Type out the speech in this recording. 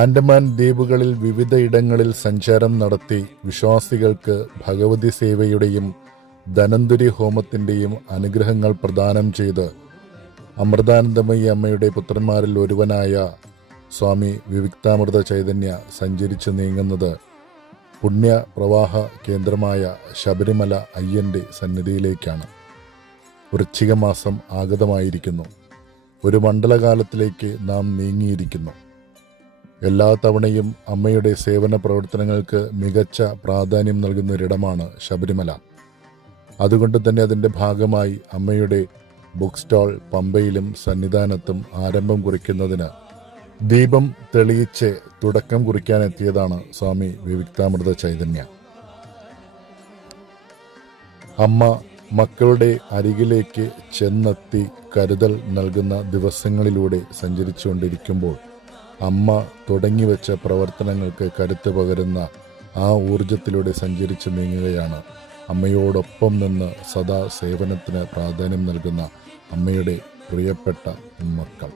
ആൻഡമാൻ ദ്വീപുകളിൽ വിവിധയിടങ്ങളിൽ സഞ്ചാരം നടത്തി വിശ്വാസികൾക്ക് ഭഗവതി സേവയുടെയും ധനന്തുരി ഹോമത്തിൻ്റെയും അനുഗ്രഹങ്ങൾ പ്രദാനം ചെയ്ത് അമൃതാനന്ദമയി അമ്മയുടെ പുത്രന്മാരിൽ ഒരുവനായ സ്വാമി വിവിക്താമൃത ചൈതന്യ സഞ്ചരിച്ചു നീങ്ങുന്നത് പുണ്യപ്രവാഹ കേന്ദ്രമായ ശബരിമല അയ്യൻ്റെ സന്നിധിയിലേക്കാണ്. വൃശ്ചിക മാസം ആഗതമായിരിക്കുന്നു. ഒരു മണ്ഡലകാലത്തിലേക്ക് നാം നീങ്ങിയിരിക്കുന്നു. എല്ലാ തവണയും അമ്മയുടെ സേവന പ്രവർത്തനങ്ങൾക്ക് മികച്ച പ്രാധാന്യം നൽകുന്നൊരിടമാണ് ശബരിമല. അതുകൊണ്ട് തന്നെ അതിൻ്റെ ഭാഗമായി അമ്മയുടെ ബുക്ക് സ്റ്റാൾ പമ്പയിലും സന്നിധാനത്തും ആരംഭം കുറിക്കുന്നതിന് ദീപം തെളിയിച്ച് തുടക്കം കുറിക്കാനെത്തിയതാണ് സ്വാമി വിവിക്താമൃത ചൈതന്യ. അമ്മ മക്കളുടെ അരികിലേക്ക് ചെന്നെത്തി കരുതൽ നൽകുന്ന ദിവസങ്ങളിലൂടെ സഞ്ചരിച്ചുകൊണ്ടിരിക്കുമ്പോൾ അമ്മ തുടങ്ങിവെച്ച പ്രവർത്തനങ്ങൾക്ക് കരുത്ത് പകരുന്ന ആ ഊർജത്തിലൂടെ സഞ്ചരിച്ച് നീങ്ങുകയാണ് അമ്മയോടൊപ്പം നിന്ന് സദാ സേവനത്തിന് പ്രാധാന്യം നൽകുന്ന അമ്മയുടെ പ്രിയപ്പെട്ട മക്കൾ.